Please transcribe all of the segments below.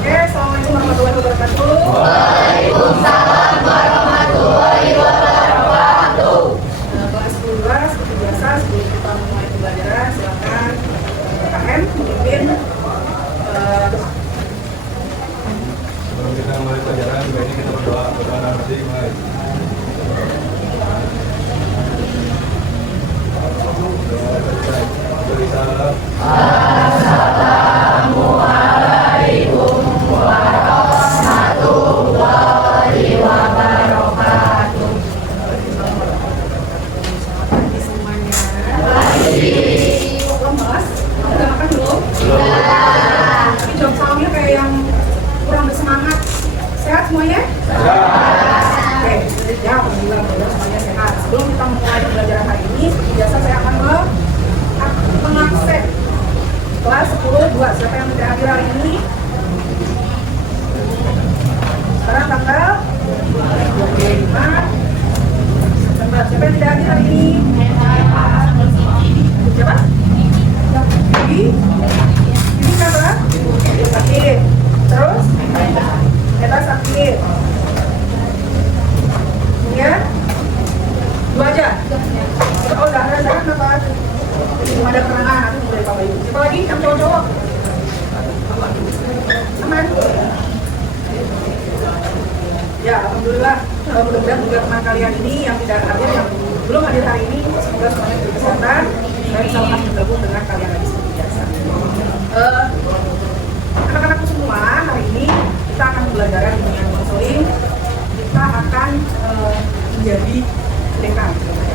Oke, assalamualaikum warahmatullahi wabarakatuh. Waalaikumsalam warahmatullahi wabarakatuh. Kelas 12 seperti biasa sebelum kita mulai pembelajaran silakan KM memimpin. Sebelum kita mulai pelajaran, sebaiknya kita berdoa nanti mulai. Assalamualaikum warahmatullahi wabarakatuh. Semuanya. Lemas? Udah makan belum? Tapi jawab salamnya kayak yang kurang bersemangat. Sehat semuanya? Oke, ya alhamdulillah semuanya sehat. Sebelum kita mulai pembelajaran hari ini, seperti biasa saya akan mengakses kelas 10-2. Siapa yang tidak hadir hari ini? Sekarang tanggal 25 September. Siapa yang tidak hadir hari ini? Siapa? Bibi siapa? Sakit. Terus? Eta sakit. Ya? Dua aja? Oh, Zahra kenapa? Belum ada keterangan, nanti boleh Pak Bayu. Siapa lagi? Yang cowok-cowok? Aman? Ya, alhamdulillah. Mudah-mudahan juga teman kalian ini yang tidak hadir, yang belum hadir hari ini, semoga semuanya berkesehatan dan bisa langsung bergabung dengan kalian lagi seperti biasa. Anak-anakku semua, hari ini kita akan belajar dengan konseling. Kita akan menjadi pendekar.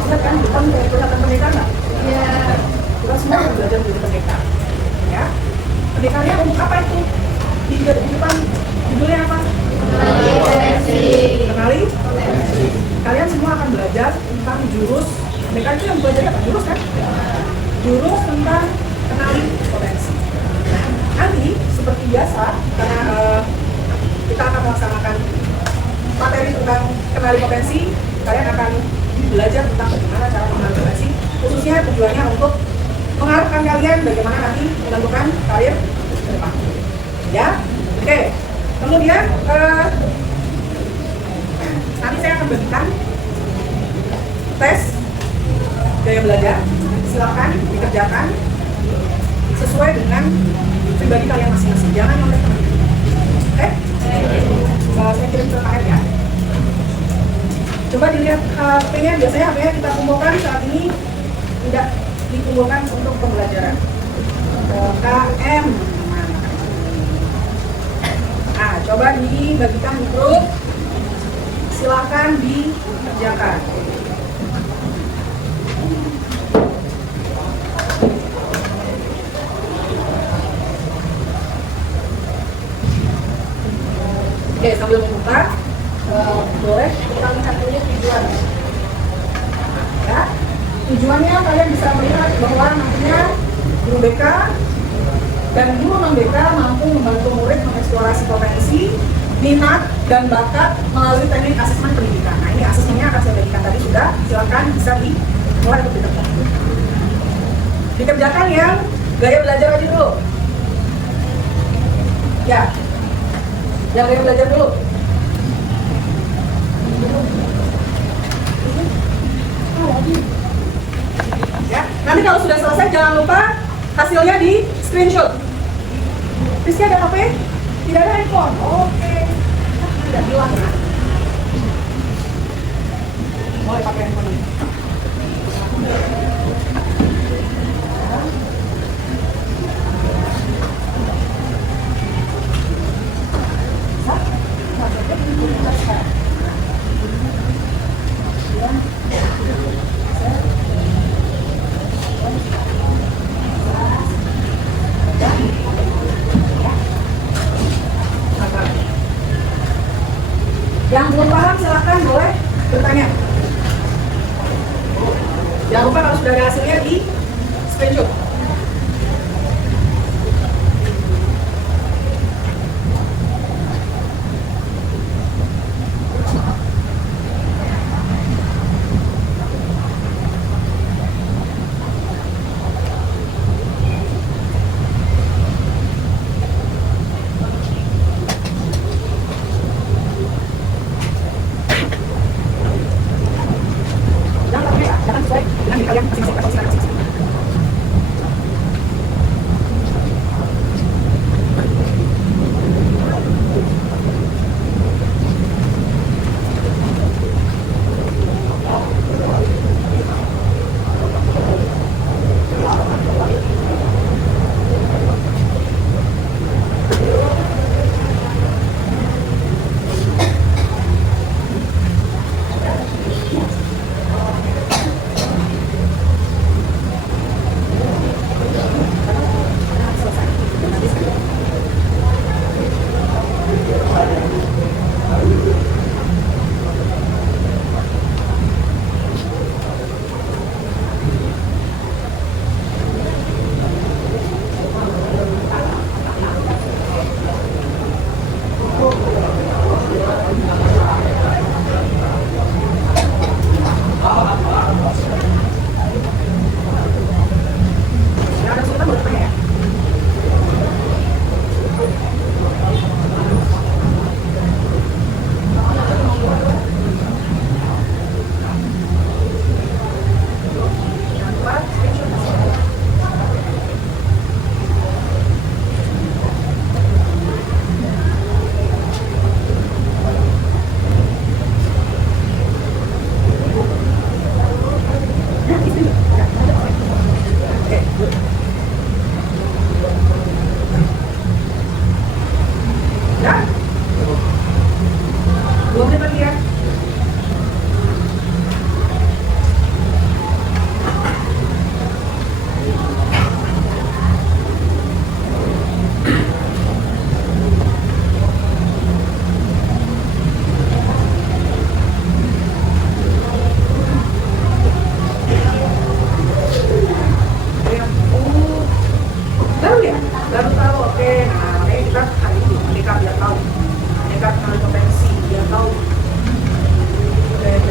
Ingat kan, kita menjadi pendekar nggak? Iya. Kita semua akan belajar menjadi pendekar. Ya. Pendekarnya untuk apa itu? Di depan judulnya apa? Kenali? Kalian semua akan belajar tentang jurus. Pendekar itu yang belajar apa? Jurus kan? Jurus tentang kenali potensi. Nanti seperti biasa, karena kita akan melaksanakan materi tentang kenali potensi, kalian akan belajar tentang bagaimana cara mengenali potensi, khususnya tujuannya untuk mengarahkan kalian bagaimana nanti menentukan karir ke depan. Ya, oke. Kemudian nanti saya akan bagikan tes gaya belajar. Silakan dikerjakan sesuai dengan pribadi kalian masing-masing. Jangan nyontek teman. Oke? Saya kirim ke KM ya. Coba dilihat HP-nya, biasanya HP-nya kita kumpulkan saat ini tidak dikumpulkan untuk pembelajaran. KM. Nah, coba dibagikan di grup. Silakan dikerjakan. Oke, sambil membuka, boleh kita lihat dulu tujuan. Ya, tujuannya kalian bisa melihat bahwa nantinya guru BK dan guru non BK mampu membantu murid mengeksplorasi potensi, minat, dan bakat melalui teknik asesmen pendidikan. Nah, ini asesmennya akan saya bagikan tadi sudah. Silakan bisa dimulai untuk dikerjakan. Dikerjakan yang gaya belajar aja dulu. Ya. Yang gaya belajar dulu. Ya, nanti kalau sudah selesai jangan lupa hasilnya di screenshot. Rizky ada HP? Tidak ada handphone. Oke. Tidak hilang ya. Boleh pakai handphone ini. Yang belum paham silahkan boleh bertanya. Jangan lupa kalau sudah ada hasilnya di screenshot.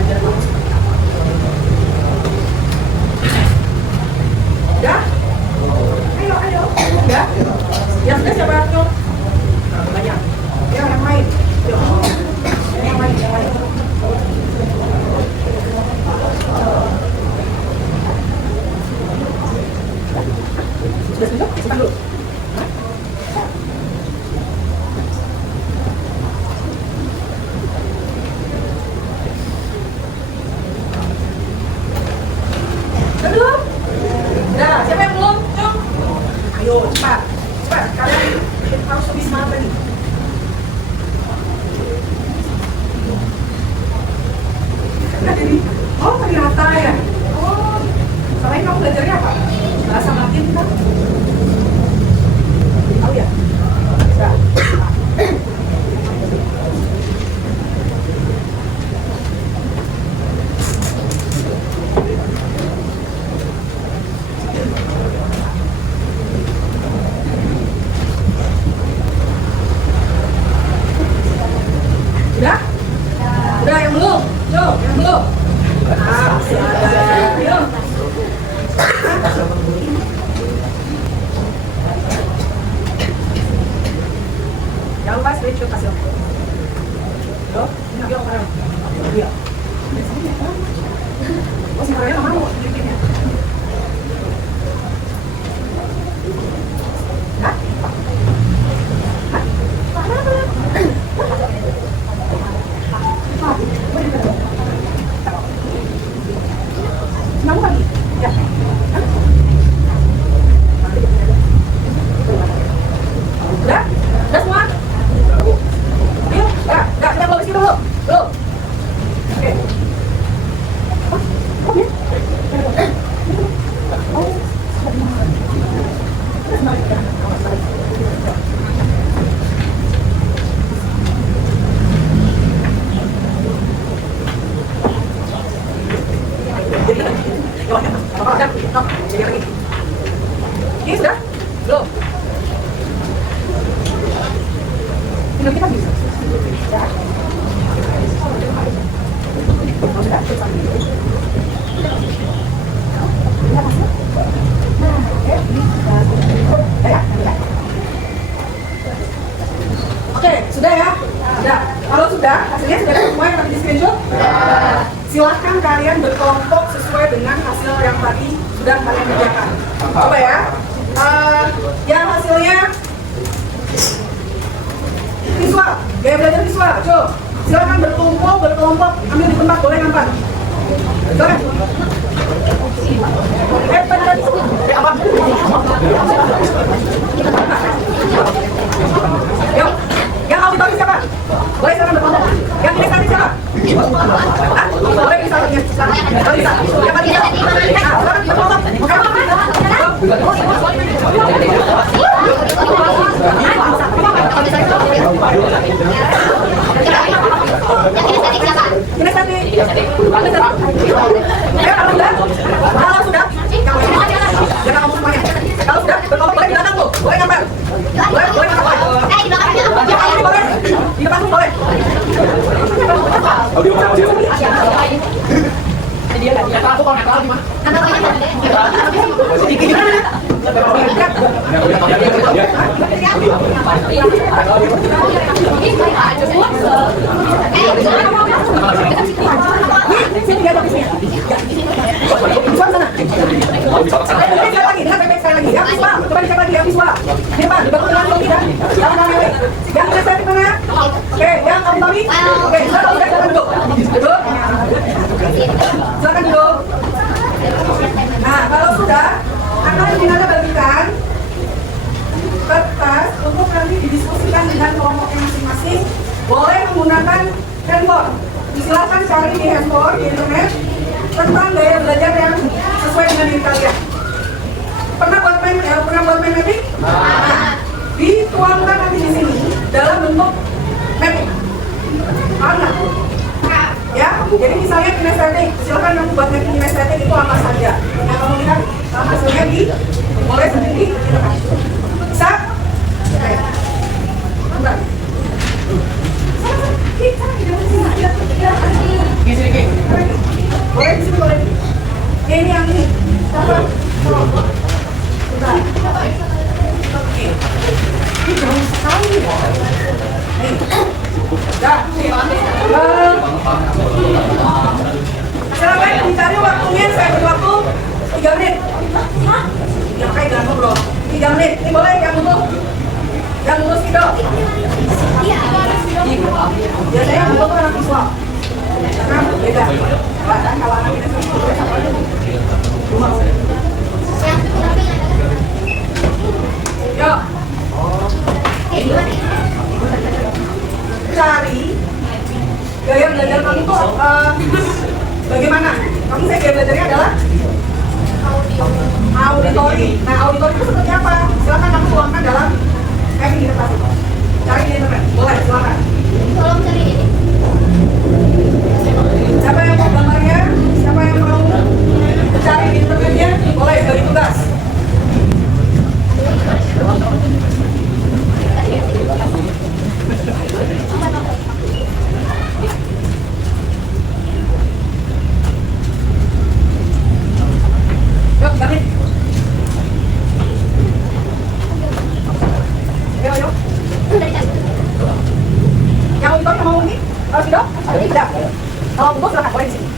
belajar kamu seperti apa. Udah? Ayo. Udah? Yang sudah siapa tuh? Banyak. Yang lain. Yuk. Yang lain. Sudah tunjuk? Simpan dulu. Belum? Udah, siapa yang belum? Yuk. Ayo, cepat. Kalian harus lebih semangat lagi. Oh, ternyata ya. Oh, selain kamu belajarnya apa? Bahasa Latin kan? Tahu ya? Sudah. Udah? Udah yang belum? Yuk, yang belum? Silakan. Yuk. Jangan lupa screenshot hasil. Yuk, yuk, sekarang. Iya. Oh, sekarang nggak mau. Hah? Mau lagi? Ya. Udah? Udah semua? Yuk, udah. Kita belum isi dulu. Belum. Oke. Oh, ya? Ini sudah? Belum? Minum kita bisa? Ya. Oh, sudah. Oke, sudah ya? Sudah. Kalau sudah, hasilnya sudah semua yang tadi di screenshot? Silahkan kalian berkelompok sesuai dengan hasil yang tadi sudah kalian kerjakan. Coba ya. Yang hasilnya visual, gaya belajar visual. Coba silakan berkumpul, berkelompok, ambil di tempat, boleh nampak. Silakan. Apa? Yuk, yang auditoris siapa? Boleh silakan berkelompok. Yang ini tadi siapa? Hah? Boleh misalnya. Kalau bisa. Yang tadi siapa? Silakan berkelompok. Kalau sudah, jangan kamu semuanya. Kalau sudah, berkelompok boleh di belakang tuh, boleh gambar. Boleh gambar. Boleh. Di depan tuh boleh. Audio. Dia aku kalau netral gimana? Sedikit gimana? Silakan duduk. Nah, kalau sudah, akan Dinanda bagikan kertas untuk nanti didiskusikan dengan kelompoknya masing-masing. Boleh menggunakan handphone. Silakan cari di handphone, di internet tentang gaya belajar yang sesuai dengan diri kalian. Pernah buat main mapping? Nah, dituangkan nanti di sini dalam bentuk mapping. Mana? Ya, jadi misalnya kinestetik, silakan kamu buat mapping kinestetik itu apa saja. Yang kamu lihat hasilnya di boleh sendiri. Bisa? Oke. Bentar. Sana, sana, sana, Dah. Silakan dicari waktunya, saya beri waktu 3 menit. Ya makanya jangan ngobrol. 3 menit. Ini boleh yang untuk video. Biasanya yang untuk anak visual. Karena beda. Kalau anak ini sama cuma yuk. Cari gaya belajar kamu tuh bagaimana? Kamu saya gaya belajarnya adalah auditori. Nah, auditori itu seperti apa? Silakan kamu tuangkan dalam ini tadi. Cari di internet. Boleh, silakan. Tolong cari ini. Siapa yang mau gambarnya? Siapa yang mau cari di internetnya? Boleh, bagi tugas. Yuk, cari. Ayo. Yang auditor mau ini? Harus tidak? Tidak. Kalau butuh silakan, boleh di sini.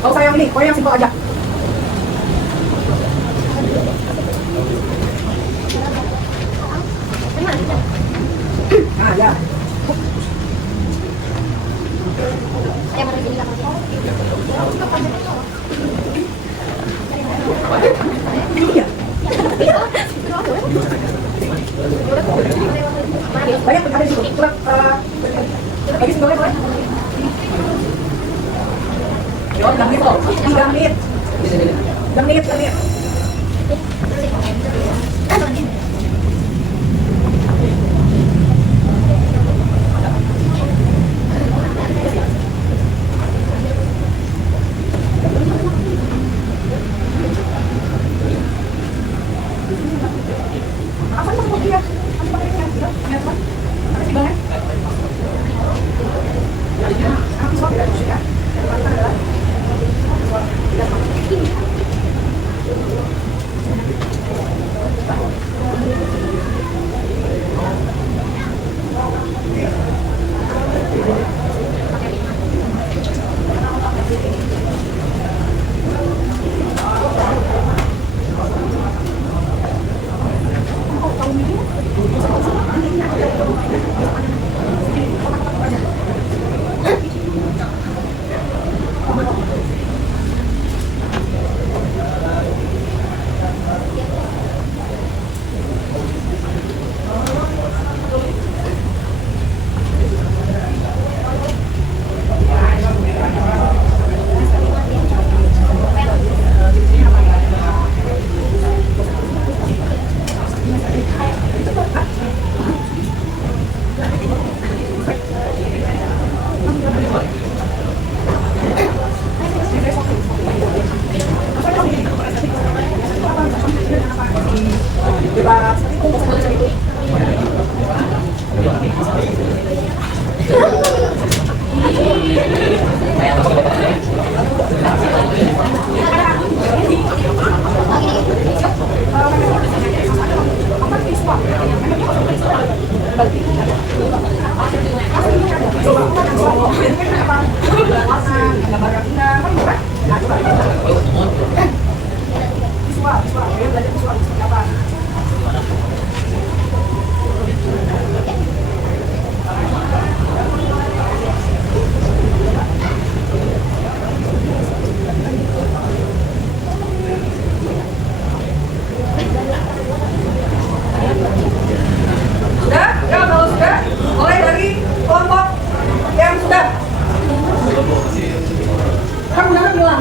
Kalau saya yang ini, boleh yang simpel aja. Nah, ya. Iya. Banyak ada di situ. Surat bagi simbolnya boleh. Jawab 3 menit loh. 3 menit. 3 menit, 3 menit.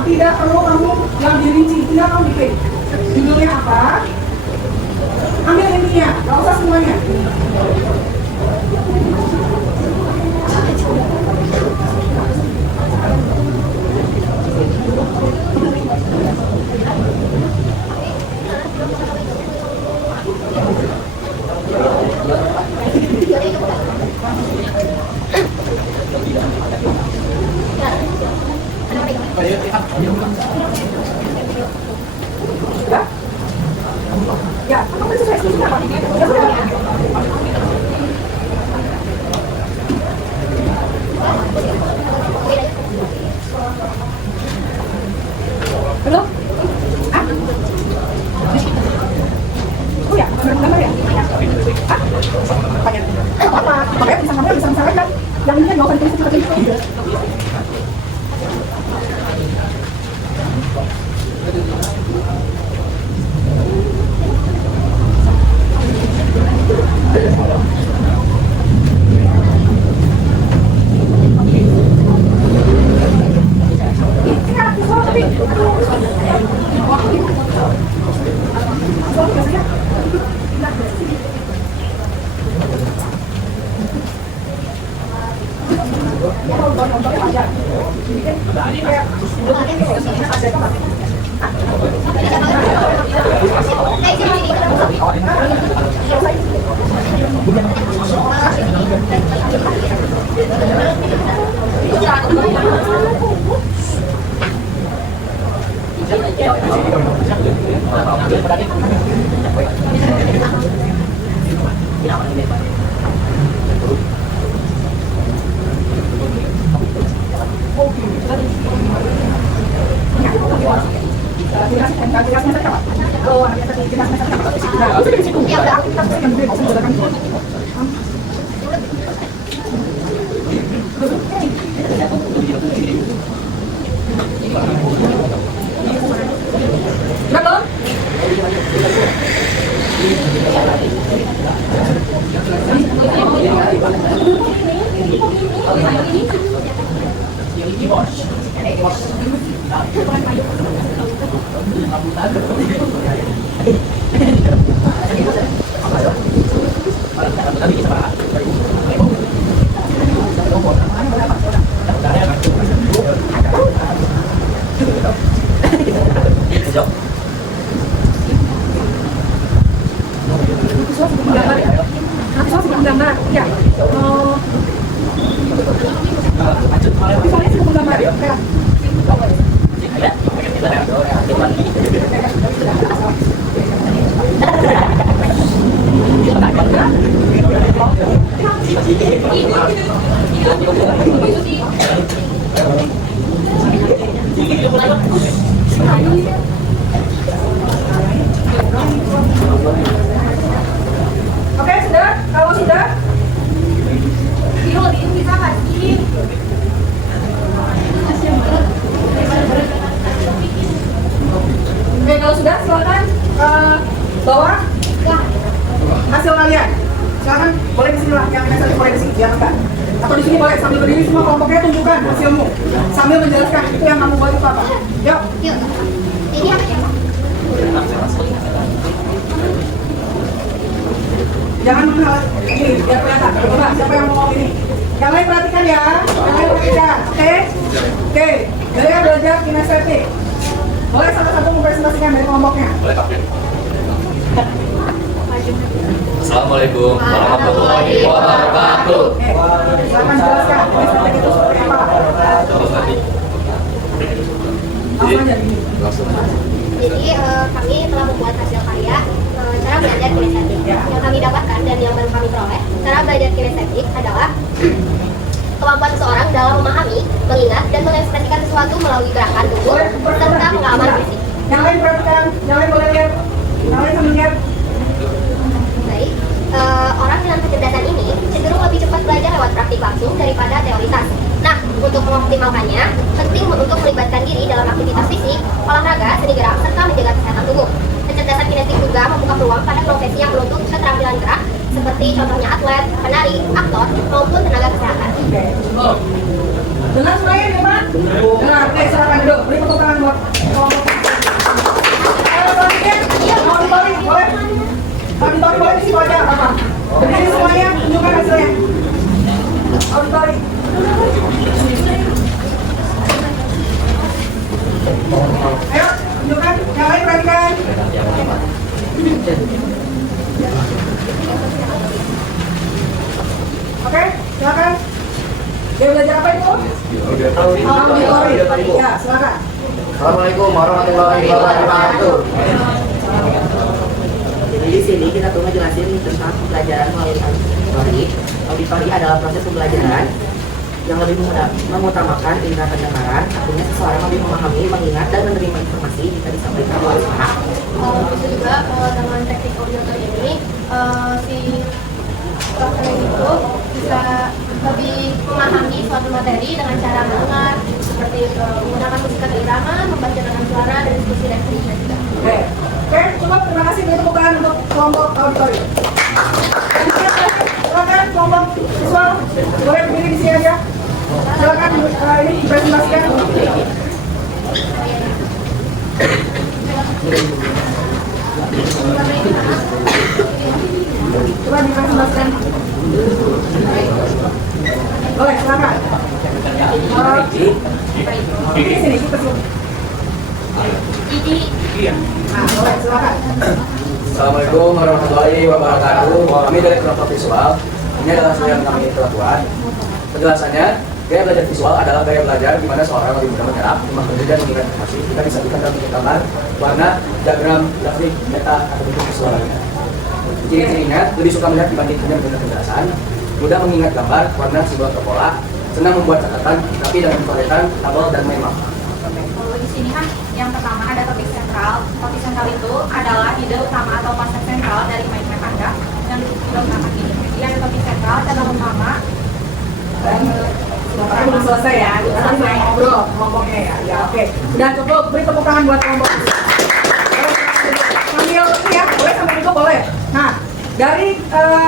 Tidak perlu kamu yang dirinci, tinggal kamu bikin judulnya apa, ambil intinya, gak usah semuanya. Ya, kamu sesuai Belum? Ah? Oh ya, gambar ya? Ah? Apanya? Apa? Makanya bisa ngambil, bisa misalkan. Yang ini kan mau kan kita. Oke, sudah? Kalau sudah? Bisa kasih. Oke, kalau sudah silakan bawa hasil kalian. Silakan boleh kesini lah, yang saya boleh kesini, jangan enggak. Atau di sini boleh sambil berdiri semua kelompoknya tunjukkan hasilmu sambil menjelaskan itu yang kamu buat itu apa. Yuk. Yuk. Ini apa ya, Pak? Jangan menghalang ini, biar kelihatan. Coba siapa yang mau ngomong ini? Yang lain perhatikan ya. Yang lain perhatikan. Oke? Oke. Gaya belajar kinestetik. Boleh satu-satu mempresentasikan dari kelompoknya. Boleh, Kak. Assalamualaikum warahmatullahi wabarakatuh. Oke. Silakan jelaskan kinestetik itu seperti apa. Langsung aja gini. Jadi kami telah membuat hasil karya cara belajar kinestetik. Yang kami dapatkan dan yang baru kami peroleh, cara belajar kinestetik adalah kemampuan seseorang dalam memahami, mengingat, dan mengekspresikan sesuatu melalui gerakan tubuh serta pengalaman fisik. Yang lain perhatikan, yang lain boleh lihat. Yang lain sambil lihat. Baik, orang dengan kecerdasan ini cenderung lebih cepat belajar lewat praktik langsung daripada teoritas. Nah, untuk mengoptimalkannya, penting untuk melibatkan diri dalam aktivitas fisik, olahraga, seni gerak, serta menjaga kesehatan tubuh. Kecerdasan kinetik juga membuka peluang pada profesi yang menuntut keterampilan gerak, seperti contohnya atlet, penari, aktor, maupun tenaga kesehatan. Dengar semuanya, Pak? Dengar. Oke, silakan duduk. Beri tepuk tangan buat kelompok. Mau dibalik, boleh? Mau dibalik, boleh di situ aja, apa? Berdiri semuanya, tunjukkan hasilnya. Mau dibalik. Ayo, tunjukkan. Yang lain perhatikan. Oke, silakan. Dia belajar apa itu? Auditori. Ya, silakan. Assalamualaikum warahmatullahi wabarakatuh. Jadi di sini kita tuh ngejelasin tentang pembelajaran melalui auditori. Auditori adalah proses pembelajaran yang lebih mengutamakan indera pendengaran, artinya seseorang lebih memahami, mengingat, dan menerima informasi jika disampaikan melalui suara. Bisa juga dengan teknik auditori ini si pelaksana itu bisa lebih memahami suatu materi dengan cara mendengar seperti menggunakan musik irama, membaca dengan suara, dan diskusi dan cerita juga. Oke, cukup. Terima kasih. Beri tepuk tangan untuk kelompok auditori. Silakan kelompok visual, boleh berdiri di sini aja. Silakan ini presentasikan. Coba dipresentasikan. Boleh, silakan. Di sini, kita sini. Nah, boleh, silakan. Assalamualaikum warahmatullahi wabarakatuh. Kami dari kelompok visual. Ini adalah sesuai yang kami telah buat. Penjelasannya, gaya belajar visual adalah gaya belajar di mana seorang lebih mudah menyerap, memahami dan mengingat informasi. Kita disajikan dalam bentuk gambar, warna, diagram, grafik, meta, atau bentuk visual lainnya. Ciri-cirinya lebih suka melihat dibanding hanya mendengar penjelasan, mudah mengingat gambar, warna, simbol atau pola, senang membuat catatan, tapi dengan coretan, tabel, dan memang. Kalau di sini kan yang pertama ada topik sentral. Topik sentral itu adalah ide utama atau konsep sentral dari mind map Anda yang digunakan ini. Jadi ada topik sentral, catatan utama. Bapak belum selesai ya, kita masih ngobrol kelompoknya ya. Ya oke, udah cukup. Beri tepuk tangan buat kelompok. Sambil ya, boleh sampai itu boleh. Nah, dari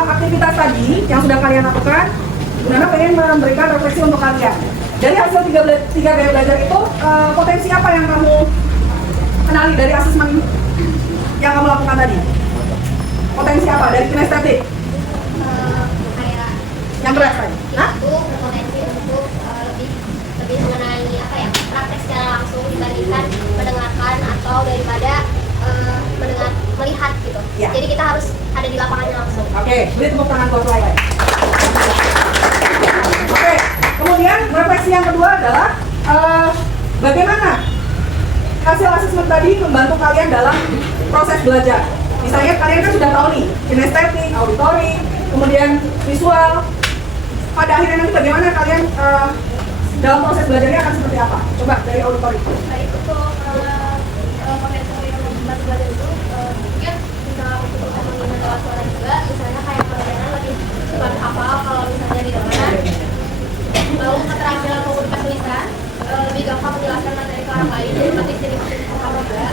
aktivitas tadi yang sudah kalian lakukan, Bunda pengen memberikan refleksi untuk kalian. Dari hasil tiga gaya belajar itu, potensi apa yang kamu kenali dari asesmen yang kamu lakukan tadi? Potensi apa dari kinestetik? Kayak Yang berat tadi? Nah? itu berpotensi untuk lebih mengenai apa ya, praktek secara langsung dibandingkan mendengarkan atau daripada melihat gitu. Ya. Jadi kita harus ada di lapangannya langsung. Oke, beri tepuk tangan buat Laila. Oke, kemudian refleksi yang kedua adalah bagaimana hasil asesmen tadi membantu kalian dalam proses belajar. Misalnya kalian kan sudah tahu nih, kinestetik, auditori, kemudian visual. Pada akhirnya nanti bagaimana kalian dalam proses belajarnya akan seperti apa? Coba dari auditori. Baik untuk potensi yang membantu belajar itu mungkin bisa untuk mengingat lewat suara juga, misalnya kayak pelajaran lebih cepat hafal kalau misalnya didengarkan. Lalu keterampilan komunikasi tulisan lebih gampang menjelaskan materi ke orang lain, jadi penting jadi paham juga.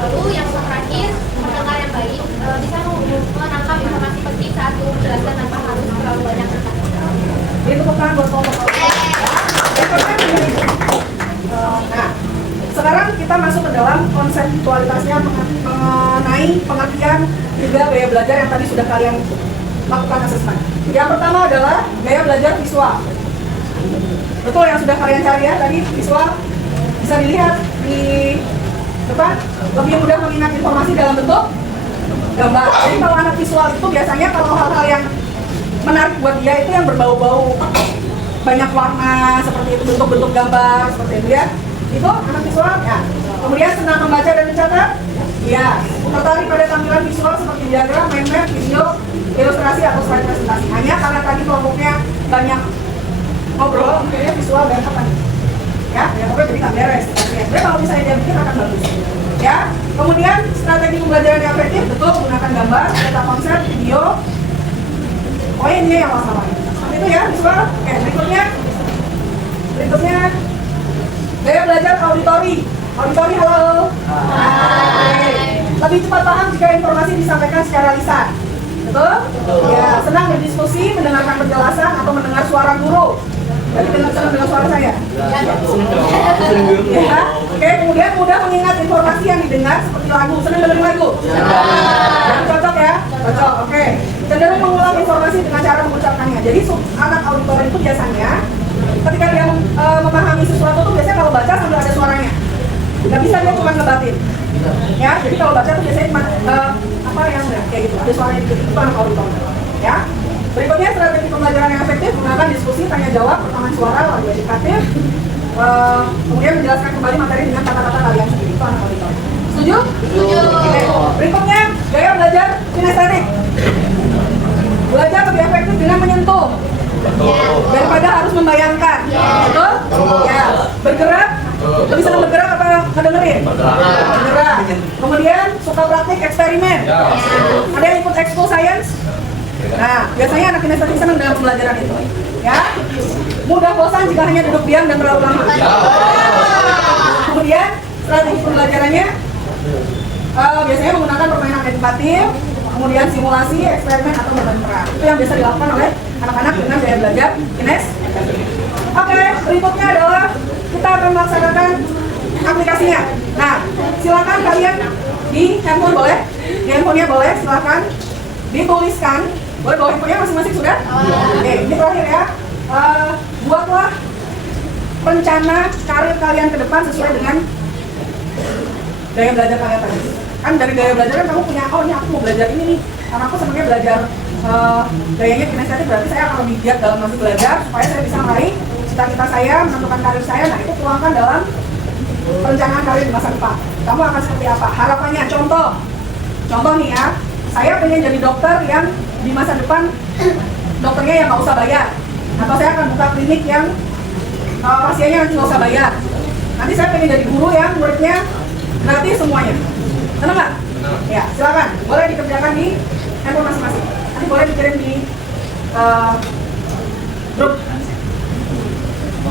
Lalu yang terakhir, mendengar yang baik bisa menangkap informasi penting saat menjelaskan tanpa harus terlalu banyak kata. Ini tepuk tangan buat kelompok. Nah, sekarang kita masuk ke dalam konseptualitasnya mengenai pengertian tiga gaya belajar yang tadi sudah kalian lakukan asesmen. Yang pertama adalah gaya belajar visual. Betul yang sudah kalian cari ya tadi, visual bisa dilihat di depan, lebih mudah mengingat informasi dalam bentuk gambar. Jadi kalau anak visual itu biasanya kalau hal-hal yang menarik buat dia itu yang berbau-bau banyak warna seperti itu, bentuk-bentuk gambar seperti itu ya. Itu anak visual ya. Kemudian senang membaca dan mencatat. Ya, tertarik pada tampilan visual seperti diagram, mind map, video, ilustrasi atau slide presentasi. Hanya karena tadi kelompoknya banyak ngobrol, mungkinnya visual dan apa nih? Ya, pokoknya jadi nggak beres. Sebenarnya kalau misalnya dia bikin akan bagus. Ya, kemudian strategi pembelajaran yang efektif betul menggunakan gambar, data konsep, video. Oh ini yang masalah. Seperti itu ya, visual. Oke, berikutnya gaya belajar auditori. Auditori halo. Hai. Lebih cepat paham jika informasi disampaikan secara lisan. Betul? Ya, senang berdiskusi, mendengarkan penjelasan atau mendengar suara guru. Jadi senang dengar suara saya. Ya. Oke, kemudian mudah mengingat informasi yang didengar seperti lagu. Senang dengerin lagu? Yang cocok ya? Cocok. Oke. Cenderung mengulang informasi dengan cara mengucapkannya. Jadi anak auditori itu biasanya ketika dia memahami sesuatu tuh biasanya kalau baca sambil ada suaranya. Nggak bisa dia cuma ngebatin. Ya, jadi kalau baca tuh biasanya cuma apa yang kayak gitu, ada suaranya gitu, itu anak auditori. Ya. Berikutnya strategi pembelajaran yang efektif menggunakan diskusi, tanya jawab, pertemuan suara, lalu edukatif, kemudian menjelaskan kembali materi dengan kata-kata kalian sendiri, itu anak auditori. Setuju? Setuju. Oke. Berikutnya, gaya belajar kinestetik. Belajar lebih efektif dengan menyentuh daripada harus membayangkan. Betul? Ya. Bergerak. Lebih senang bergerak apa ngedengerin? Bergerak. Kemudian suka praktik eksperimen. Ada yang ikut ekskul science? Nah, biasanya anak kinestetik senang dalam pembelajaran itu. Ya. Mudah bosan jika hanya duduk diam dan terlalu lama. Kemudian strategi pembelajarannya biasanya menggunakan permainan edukatif, kemudian simulasi, eksperimen atau bermain peran. Itu yang biasa dilakukan oleh anak-anak dengan gaya belajar kinestetik. Oke, berikutnya adalah kita akan melaksanakan aplikasinya. Nah, silakan kalian di handphone boleh, di handphonenya boleh, silakan dituliskan. Boleh bawa handphonenya masing-masing sudah? Oke, ini terakhir ya. Buatlah rencana karir kalian ke depan sesuai dengan gaya belajar kalian tadi. Kan dari gaya belajar kan kamu punya, oh ini aku mau belajar ini nih, karena aku senangnya belajar gayanya kinestetik, berarti saya akan lebih giat dalam nanti belajar supaya saya bisa meraih cita-cita saya, menentukan karir saya. Nah, itu tuangkan dalam perencanaan karir di masa depan. Kamu akan seperti apa? Harapannya, contoh nih ya, saya pengen jadi dokter yang di masa depan dokternya yang nggak usah bayar, atau saya akan buka klinik yang pasiennya nanti nggak usah bayar. Nanti saya pengen jadi guru yang muridnya gratis semuanya. Senang nggak? Ya, silakan. Boleh dikerjakan di handphone masing-masing. Nanti boleh dikirim di grup.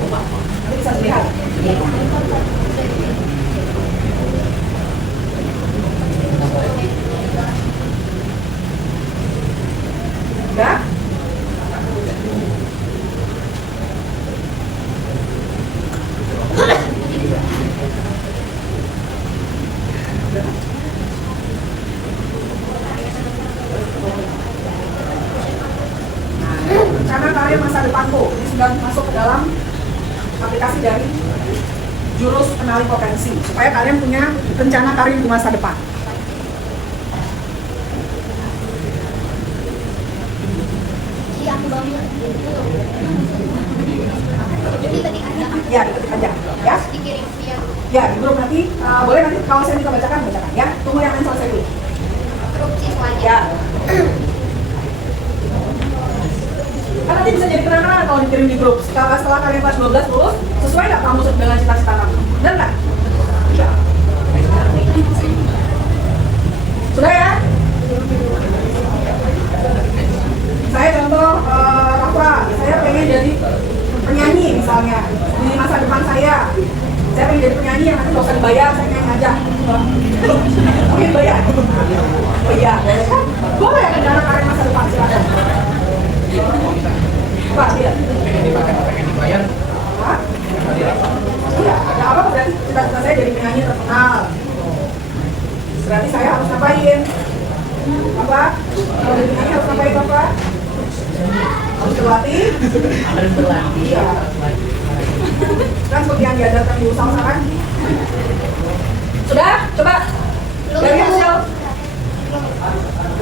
Nanti bisa dilihat. Udah? Rencana karir masa depanku ini sudah masuk ke dalam aplikasi dari jurus kenali potensi supaya kalian punya rencana karir di masa depan. Jadi aku bangun. Jadi ketik aja. Ya, diketik aja. Ya, Dikirim via ya di grup nanti boleh nanti kalau saya minta bacakan ya. Tunggu yang lain selesai dulu. grup siswanya. Ya. Kan nanti bisa jadi kenang-kenangan kalau dikirim di grup. Setelah kalian kelas 12 lulus, sesuai nggak kamu dengan cita-cita kamu? Benar nggak? Iya. Sudah ya? Saya contoh Rafa, saya pengen jadi penyanyi misalnya di masa depan saya pengen jadi penyanyi yang nanti nggak usah dibayar, saya nyanyi aja. Mungkin bayar? Oh iya, boleh kan? Boleh rencana karir masa depan, silakan. Pak, lihat. Pengen dibayar. Hah? Iya, ada apa berarti cita-cita saya jadi penyanyi terkenal. Berarti saya harus ngapain? Apa? Kalau jadi penyanyi harus ngapain, Bapak? Harus berlatih? Harus berlatih. Iya. Kan seperti yang diajarkan di usaha-usahaan. Sudah? Coba.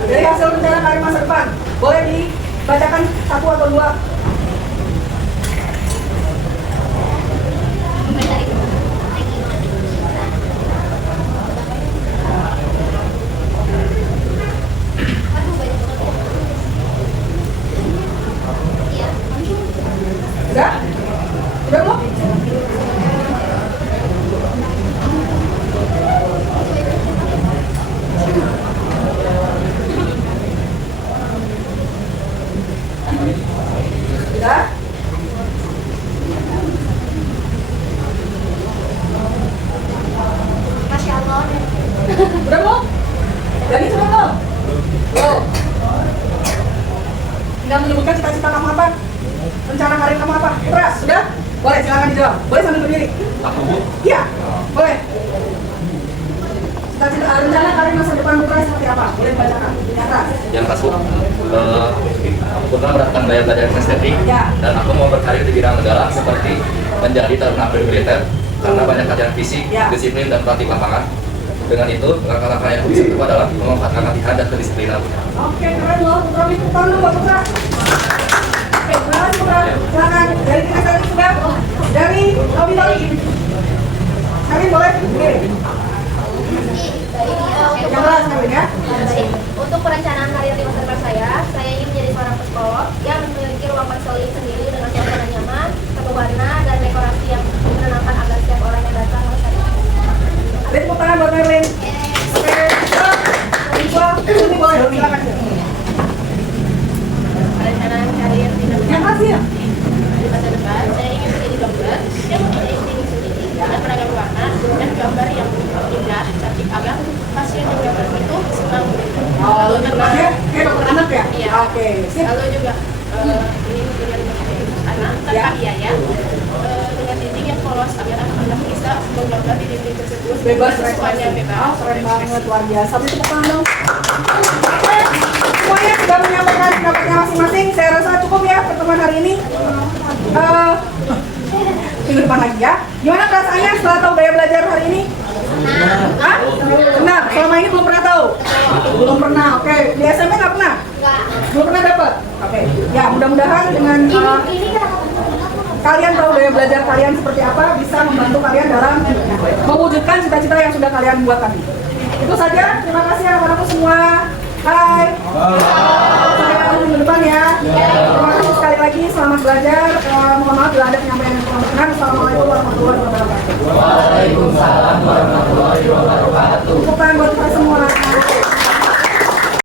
Dari hasil rencana karir masa depan, boleh dibacakan satu atau dua. Udah? Udah belum? Udah? Masya Allah. Udah belum? Jadi sudah belum? Belum. Tinggal menyebutkan cita-cita kamu apa? Rencana karir kamu apa? Keras, sudah? Boleh, silakan dijawab. Boleh sambil berdiri. Aku Bu. Iya, boleh. Cita-cita rencana karir masa depan Putra seperti apa? Boleh dibacakan. Yang keras. Yang satu, aku pernah mendapatkan gaya belajar estetik Ya. dan aku mau berkarir di bidang negara seperti menjadi taruna militer karena banyak kajian fisik, Ya. disiplin dan praktik lapangan. Dengan itu, langkah-langkah yang aku bisa tempuh adalah memanfaatkan latihan dan kedisiplinan. Oke, keren loh. Putra tepuk tangan dulu, Putra. Oke, terima kasih Putra. Silakan. Dari kita tadi sudah. Dari Robi. Kalian boleh? Oke. Yang keras Kevin ya. Baik. Untuk perencanaan karir di masa depan saya ingin menjadi seorang psikolog yang memiliki ruang konseling sendiri dengan suasana nyaman, penuh warna, dan dekorasi yang menenangkan agar setiap orang yang datang merasa Ada tepuk tangan buat Merlin. Oke, siswa, ini boleh silakan. Perencanaan karir di Yang kasih ya. masa depan, saya ingin menjadi dokter yang mempunyai klinik sendiri dengan beragam warna dan gambar yang indah, cantik agar pasien yang gambar itu senang. Lalu juga, Kayak dokter anak ya? Iya. Oke, sip. lalu juga ini dengan anak Ya. tanpa biaya dengan dinding yang polos agar anak-anak bisa menggambar di dinding tersebut Bebas sesuanya bebas. keren banget, luar biasa. Beri tepuk tangan dong. Oke, semuanya sudah menyampaikan pendapatnya masing-masing. Saya rasa cukup ya pertemuan hari ini. Minggu depan lagi ya. Gimana perasaannya setelah tahu gaya belajar hari ini? Hah? Senang. Selama ini belum pernah tahu? Belum pernah. Oke. Di SMP nggak pernah? Belum pernah dapat? Oke. Ya, mudah-mudahan dengan kalian tahu gaya belajar kalian seperti apa, bisa membantu kalian dalam mewujudkan cita-cita yang sudah kalian buat tadi. Itu saja. Terima kasih anak-anakku semua. Hai. Sampai ketemu minggu depan ya. Terima kasih sekali lagi. Selamat belajar. Mohon maaf bila ada penyampaian yang kurang berkenan. Assalamualaikum warahmatullahi wabarakatuh. Waalaikumsalam warahmatullahi wabarakatuh.